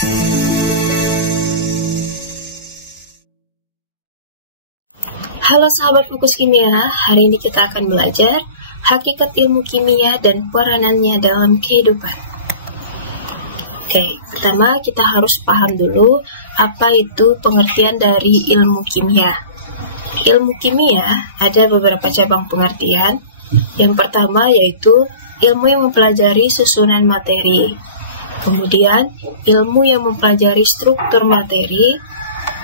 Halo sahabat Fokus Kimia, hari ini kita akan belajar hakikat ilmu kimia dan peranannya dalam kehidupan. Oke, pertama kita harus paham dulu apa itu pengertian dari ilmu kimia. Ilmu kimia ada beberapa cabang pengertian. Yang pertama yaitu ilmu yang mempelajari susunan materi. Kemudian ilmu yang mempelajari struktur materi,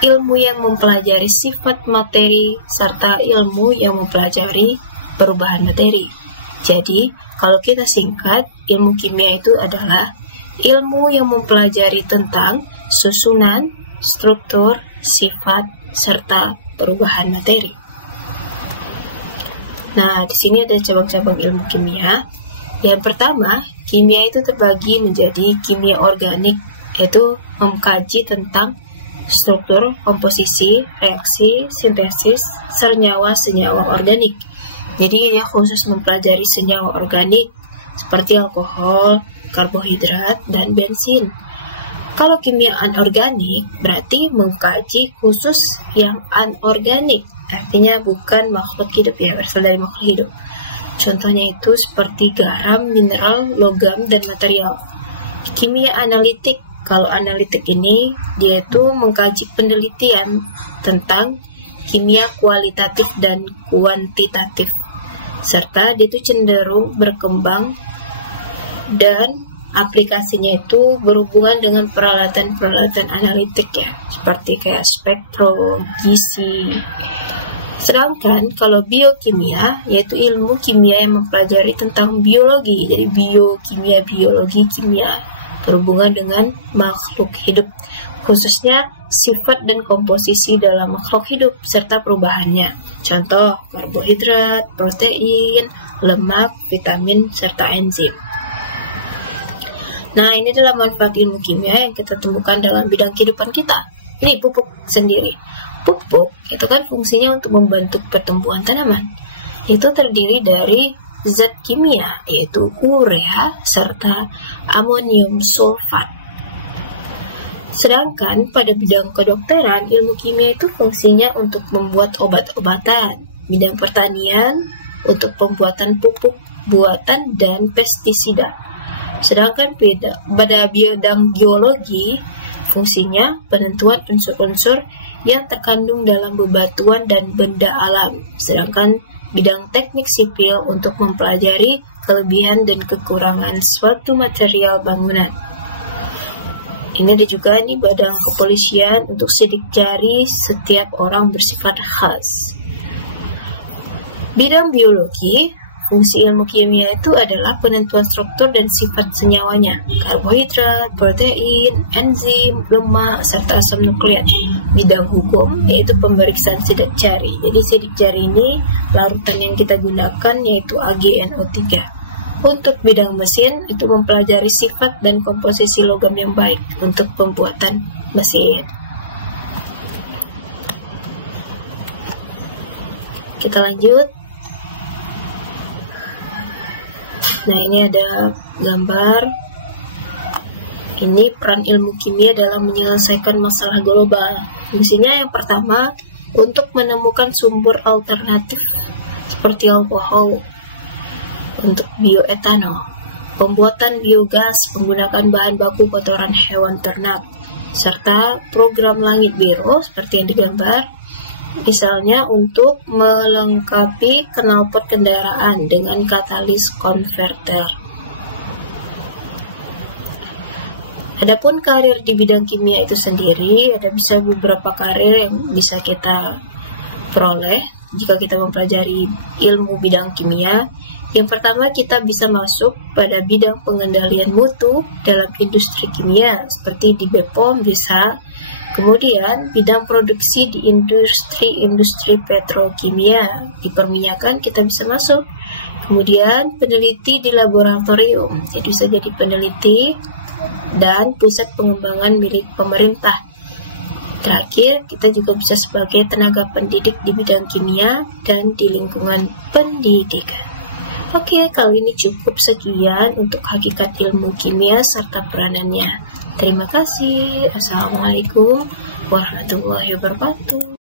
ilmu yang mempelajari sifat materi, serta ilmu yang mempelajari perubahan materi. Jadi, kalau kita singkat, ilmu kimia itu adalah ilmu yang mempelajari tentang susunan, struktur, sifat, serta perubahan materi. Nah, di sini ada cabang-cabang ilmu kimia. Yang pertama, kimia itu terbagi menjadi kimia organik, yaitu mengkaji tentang struktur, komposisi, reaksi, sintesis, senyawa-senyawa organik. Jadi dia khusus mempelajari senyawa organik seperti alkohol, karbohidrat, dan bensin. Kalau kimia anorganik berarti mengkaji khusus yang anorganik, artinya bukan makhluk hidup ya, berasal dari makhluk hidup. Contohnya itu seperti garam, mineral, logam, dan material. Kimia analitik, kalau analitik ini dia itu mengkaji penelitian tentang kimia kualitatif dan kuantitatif, serta dia itu cenderung berkembang dan aplikasinya itu berhubungan dengan peralatan-peralatan analitik ya, seperti kayak spektrum, gizi. Sedangkan kalau biokimia yaitu ilmu kimia yang mempelajari tentang biologi, jadi biokimia, biologi, kimia berhubungan dengan makhluk hidup, khususnya sifat dan komposisi dalam makhluk hidup serta perubahannya. Contoh, karbohidrat, protein, lemak, vitamin, serta enzim. Nah, ini adalah manfaat ilmu kimia yang kita temukan dalam bidang kehidupan kita. Ini pupuk sendiri. Pupuk itu kan fungsinya untuk membantu pertumbuhan tanaman. Itu terdiri dari zat kimia, yaitu urea serta amonium sulfat. Sedangkan pada bidang kedokteran, ilmu kimia itu fungsinya untuk membuat obat-obatan, bidang pertanian untuk pembuatan pupuk buatan dan pestisida. Sedangkan pada bidang geologi, fungsinya penentuan unsur-unsur yang terkandung dalam bebatuan dan benda alam. Sedangkan bidang teknik sipil untuk mempelajari kelebihan dan kekurangan suatu material bangunan. Ini ada juga nih badan kepolisian untuk sidik jari setiap orang bersifat khas. Bidang biologi, fungsi ilmu kimia itu adalah penentuan struktur dan sifat senyawanya, karbohidrat, protein, enzim, lemak, serta asam nukleat. Bidang hukum yaitu pemeriksaan sidik jari. Jadi sidik jari ini larutan yang kita gunakan yaitu AgNO3. Untuk bidang mesin itu mempelajari sifat dan komposisi logam yang baik untuk pembuatan mesin. Kita lanjut. Nah, ini ada gambar. Ini peran ilmu kimia dalam menyelesaikan masalah global. Fungsinya yang pertama untuk menemukan sumber alternatif seperti alkohol untuk bioetanol, pembuatan biogas menggunakan bahan baku kotoran hewan ternak, serta program langit biru seperti yang digambar, misalnya untuk melengkapi knalpot kendaraan dengan katalis konverter. Adapun karir di bidang kimia itu sendiri, ada bisa beberapa karir yang bisa kita peroleh jika kita mempelajari ilmu bidang kimia. Yang pertama, kita bisa masuk pada bidang pengendalian mutu dalam industri kimia, seperti di BPOM bisa. Kemudian, bidang produksi di industri petrokimia, di perminyakan kita bisa masuk. Kemudian, peneliti di laboratorium, jadi bisa jadi peneliti dan pusat pengembangan milik pemerintah. Terakhir, kita juga bisa sebagai tenaga pendidik di bidang kimia dan di lingkungan pendidikan. Oke, kali ini cukup sekian untuk hakikat ilmu kimia serta peranannya. Terima kasih. Assalamualaikum warahmatullahi wabarakatuh.